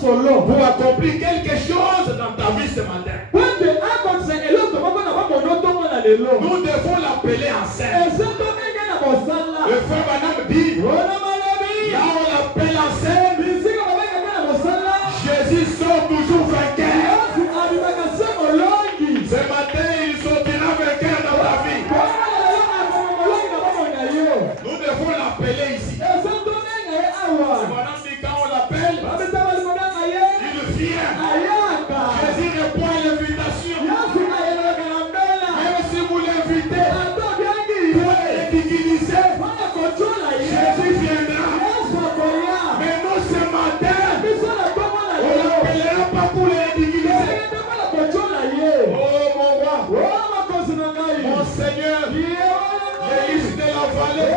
pour accomplir quelque chose dans ta vie ce matin. Nous devons l'appeler en scène. Le frère Branham dit, là on l'appelle en scène, Jésus sort toujours vainqueur. Ce matin, il sortira vainqueur dans ta vie. Nous devons l'appeler ici. Le Branham dit, quand on l'appelle, il vient. Jésus répond à l'invitation. Même si vous l'invitez pour l'utiliser, Jésus viendra. Mais nous ce matin, on ne l'appellera pas pour l'utiliser. Oh mon roi, mon Seigneur, l'hélice de la vallée,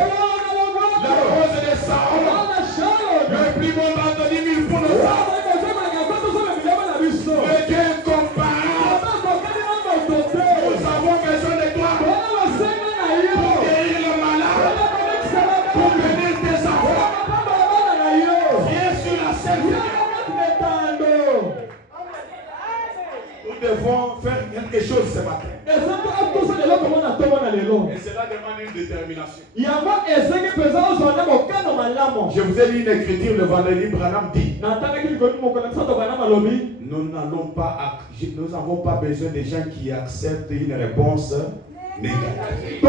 la rose des Sahara, le plus bon dans 10 000 pour nos âmes. Le Dieu incomparable, nous avons besoin de toi pour guérir le malade, pour bénir tes enfants. Viens sur la scène. Nous devons faire quelque chose ce matin. Et cela demande une détermination. Je vous ai lu une écriture le vendredi. Branham dit, nous n'avons pas besoin de gens qui acceptent une réponse négative.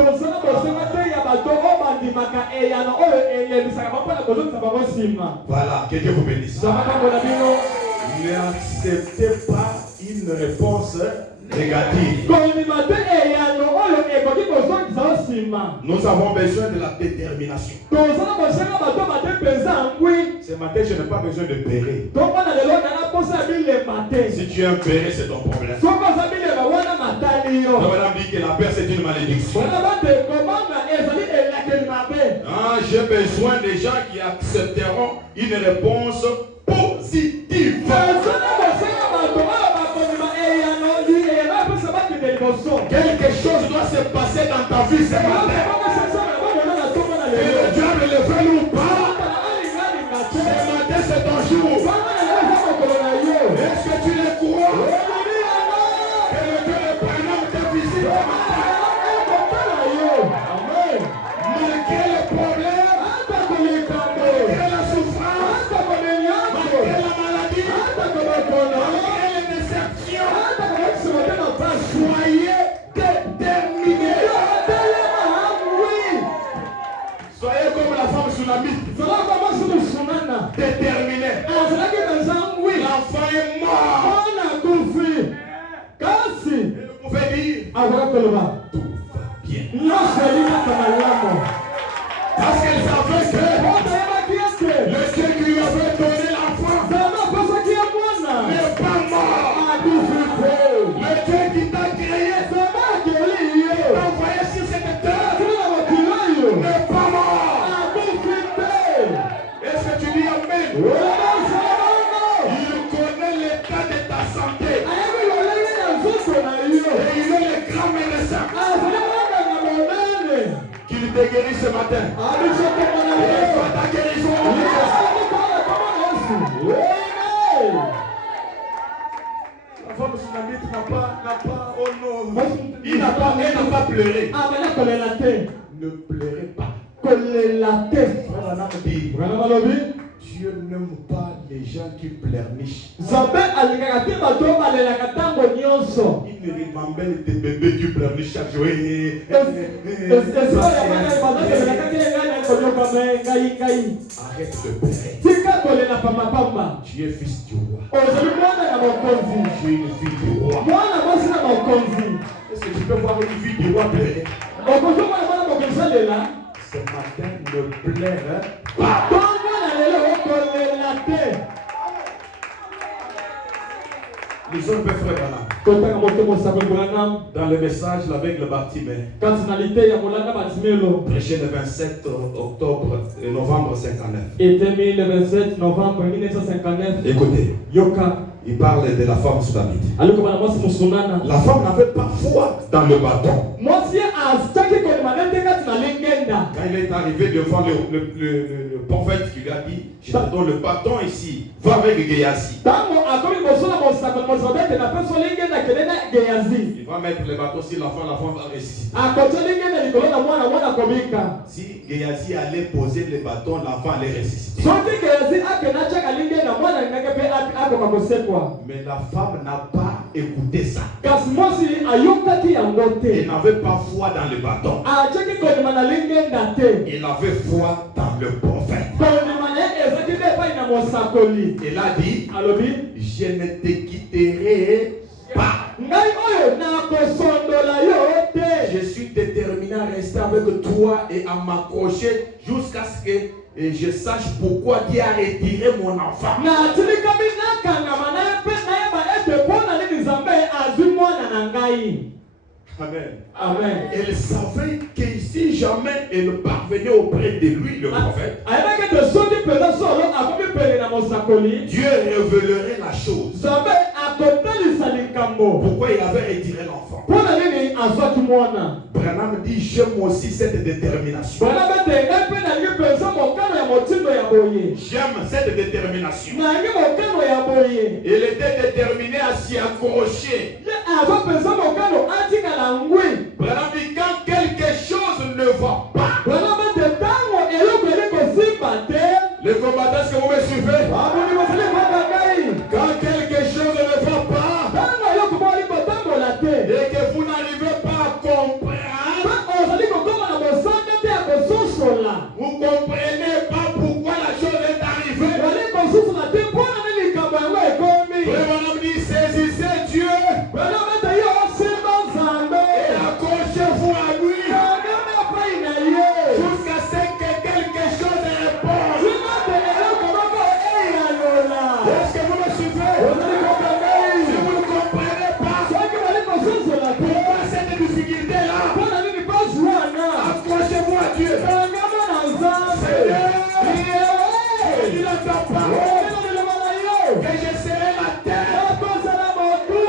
Voilà, que Dieu vous bénisse. N'acceptez pas une réponse négative. Nous avons besoin de la détermination. Ce matin, je n'ai pas besoin de béret. Si tu es un béret, c'est ton problème. On dit que la paix, c'est une malédiction. J'ai besoin des gens qui accepteront une réponse positive. Quelque chose doit se passer dans ta vie ce matin. Et le diable le veut ou pas, ce matin c'est ton jour. Est-ce que tu le crois? Que le Dieu de Branham te visite ce matin. Malgré les problèmes, malgré la souffrance, malgré la maladie, malgré les déceptions, soyez déterminés. Soyez comme la femme tsunamite. Déterminés. L'enfant est mort. Et vous pouvez dire, tout va bien. Parce qu'elle savait que le Dieu qui lui avait donné l'enfant n'est pas mort. Le Dieu qui t'a créé, qui t'a envoyé sur cette terre, n'est pas mort. Est-ce que tu dis amen? Il connaît l'état de ta santé. Et il est le grand médecin. Qu'il te guérit ce matin. Et soit ta guérison. La femme tsunamite n'a pas, oh non, elle n'a pas pleuré. Ne pleurez pas. Dieu n'aime pas les gens qui pleurnichent. Il remembelle des bébés qui pleurnichent chaque jour. Arrête de pleurer. Tu es fils du roi. Tu es une fille du roi. Est-ce que tu peux voir une fille du roi pleurer? Ce matin, ne pleure pas. Nous sommes frères Branham. Dans le message, l'aveugle Bartimée, prêché le 27 novembre 1959. Écoutez, il parle de la femme tsunamite. La femme n'avait pas foi dans le bâton. Quand il est arrivé devant le prophète qui lui a dit, je te donne le bâton ici, va avec Géasi. Il va mettre le bâton sur l'enfant va ressusciter. Si Géasi allait poser le bâton, l'enfant allait ressusciter. Mais la femme n'a pas écouté ça. Elle n'avait pas foi dans le bâton. Il avait foi dans le prophète. Il a dit, je ne te quitterai pas. Je suis déterminé à rester avec toi et à m'accrocher jusqu'à ce que je sache pourquoi Dieu a retiré mon enfant. Amen. Amen. Elle savait que si jamais elle parvenait auprès de lui, le prophète, Dieu révélerait la chose. Pourquoi il avait retiré l'enfant? Branham dit, j'aime aussi cette détermination. J'aime cette détermination. Il était déterminé à s'y accrocher. Branham dit, quand quelque chose ne va pas, les combattants, est-ce que vous me suivez? Quand quelque chose ne va pas et que vous n'arrivez pas à comprendre, vous ne comprenez pas pourquoi la chose est arrivée. Branham dit, saisissez Dieu et accrochez-vous à lui jusqu'à ce que quelque chose réponde. Est-ce que vous me suivez? Si vous ne comprenez pas pourquoi cette difficulté-là, accrochez-vous à Dieu. Seigneur, il n'entend pas que je serai la terre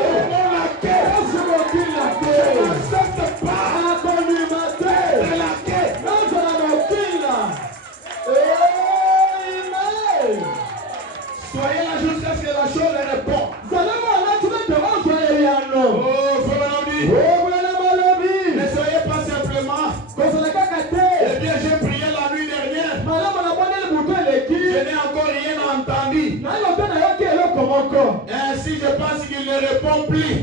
et non laquelle je n'accepte pas de laquelle. Soyez là jusqu'à ce que la chose réponde. Oh, frère Nandi, ne soyez pas simplement. Eh bien, j'ai prié la nuit dernière. Je n'ai encore rien entendu. Ainsi, je pense qu'il ne répond plus.